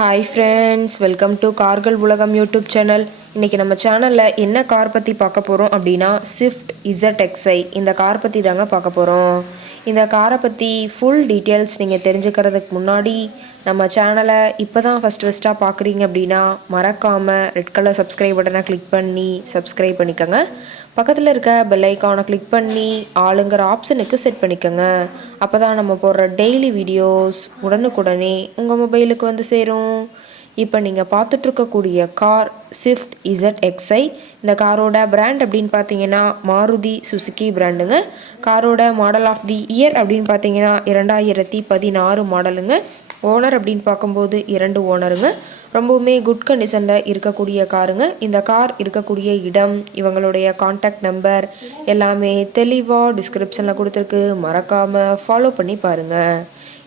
Hi friends welcome to கார்கள் உலகம் YouTube channel இன்றைக்கி நம்ம சேனலில் என்ன கார் பற்றி பார்க்க போகிறோம் அப்படின்னா ஸ்விஃப்ட் இசட் எக்ஸை இந்த கார் பற்றி தாங்க பார்க்க போகிறோம் இந்த காரை பற்றி ஃபுல் டீட்டெயில்ஸ் நீங்கள் தெரிஞ்சுக்கிறதுக்கு முன்னாடி நம்ம சேனலை இப்போ தான் ஃபஸ்ட் ஃபஸ்ட்டாக பார்க்குறீங்க அப்படின்னா மறக்காமல் ரெட் கலர் சப்ஸ்கிரைப் பட்டனை கிளிக் பண்ணி சப்ஸ்கிரைப் பண்ணிக்கோங்க. பக்கத்தில் இருக்க பெல் ஐக்கானை கிளிக் பண்ணி ஆளுங்கிற ஆப்ஷனுக்கு செட் பண்ணிக்கோங்க. அப்போ தான் நம்ம போடுற டெய்லி வீடியோஸ் உடனுக்குடனே உங்கள் மொபைலுக்கு வந்து சேரும். இப்போ நீங்கள் பார்த்துட்ருக்கக்கூடிய car Swift Z X I இந்த காரோட பிராண்ட் அப்படின்னு பார்த்தீங்கன்னா மாருதி சுசுகி பிராண்டுங்க காரோட மாடல் ஆஃப் தி இயர் அப்படின்னு பார்த்தீங்கன்னா இரண்டாயிரத்தி பதினாறு மாடலுங்க ஓனர் அப்படின்னு பார்க்கும்போது இரண்டு ஓனருங்க ரொம்பவுமே குட் கண்டிஷனில் இருக்கக்கூடிய காருங்க. இந்த கார் இருக்கக்கூடிய இடம் இவங்களுடைய காண்டாக்ட் நம்பர் எல்லாமே தெளிவாக டிஸ்கிரிப்ஷனில் கொடுத்துருக்கு. மறக்காமல் ஃபாலோ பண்ணி பாருங்கள்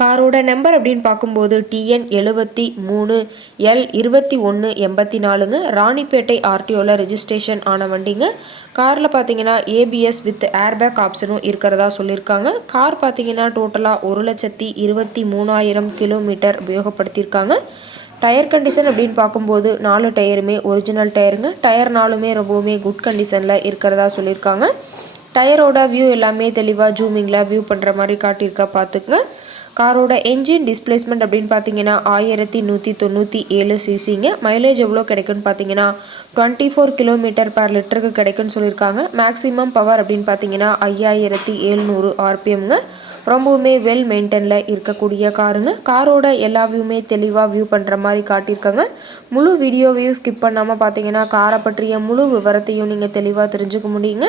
காரோட நம்பர் அப்படின்னு பார்க்கும்போது டிஎன் எழுபத்தி மூணு எல் இருபத்தி ஒன்று எண்பத்தி நாலுங்க. ராணிப்பேட்டை ஆர்டிஓவில் ரெஜிஸ்ட்ரேஷன் ஆன வண்டிங்க. காரில் பார்த்தீங்கன்னா ஏபிஎஸ் வித் ஏர்பேக் ஆப்ஷனும் இருக்கிறதா சொல்லியிருக்காங்க. கார் பார்த்தீங்கன்னா டோட்டலாக ஒரு லட்சத்தி இருபத்தி மூணாயிரம் கிலோமீட்டர் உபயோகப்படுத்தியிருக்காங்க. டயர் கண்டிஷன் அப்படின்னு பார்க்கும்போது நாலு டயருமே ஒரிஜினல் டயருங்க. டயர் நாலுமே ரொம்பவுமே குட் கண்டிஷனில் இருக்கிறதா சொல்லியிருக்காங்க. டயரோட வியூ எல்லாமே தெளிவாக ஜூமிங்கில் வியூ பண்ணுற மாதிரி காட்டியிருக்கா பார்த்துக்குங்க. காரோட என்ஜின் டிஸ்பிளேஸ்மெண்ட் அப்படின்னு பார்த்தீங்கன்னா ஆயிரத்தி நூற்றி தொண்ணூற்றி ஏழு சிசிங்க. மைலேஜ் எவ்வளோ கிடைக்குன்னு பார்த்தீங்கன்னா டுவெண்ட்டி ஃபோர் கிலோமீட்டர் பர் லிட்டருக்கு கிடைக்குன்னு சொல்லியிருக்காங்க. மேக்ஸிமம் பவர் அப்படின்னு பார்த்தீங்கன்னா ஐயாயிரத்தி எழுநூறு ஆர்பிஎம்ங்க. ரொம்பவுமே வெல் மெயின்டெனில் இருக்கக்கூடிய காருங்க. காரோட எல்லா வியூமே தெளிவாக வியூ பண்ணுற மாதிரி காட்டியிருக்காங்க. முழு வீடியோவையும் ஸ்கிப் பண்ணாமல் பார்த்தீங்கன்னா காரை பற்றிய முழு விவரத்தையும் நீங்கள் தெளிவாக தெரிஞ்சுக்க முடியுங்க.